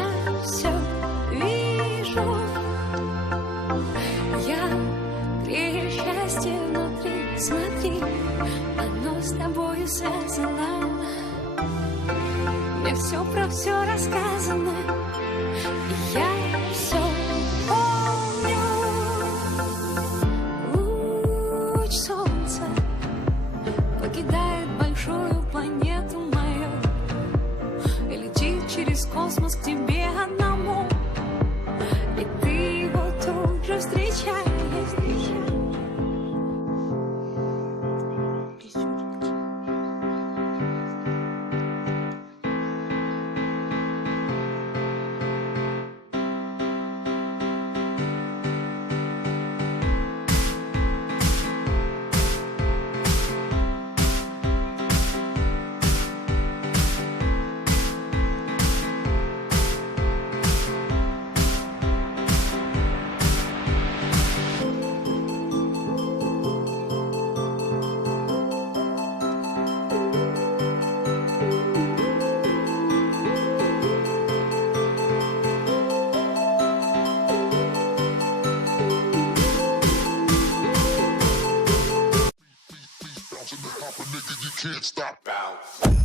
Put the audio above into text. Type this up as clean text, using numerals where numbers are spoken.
Я все вижу, я грею счастье внутри. Смотри, оно с тобою связано. Мне все про все рассказано. Я все помню. Луч солнца покидает большую планету мою и летит через космос к тебе одному. И ты его тут же встречаешь. Nigga, you can't stop. Bounce.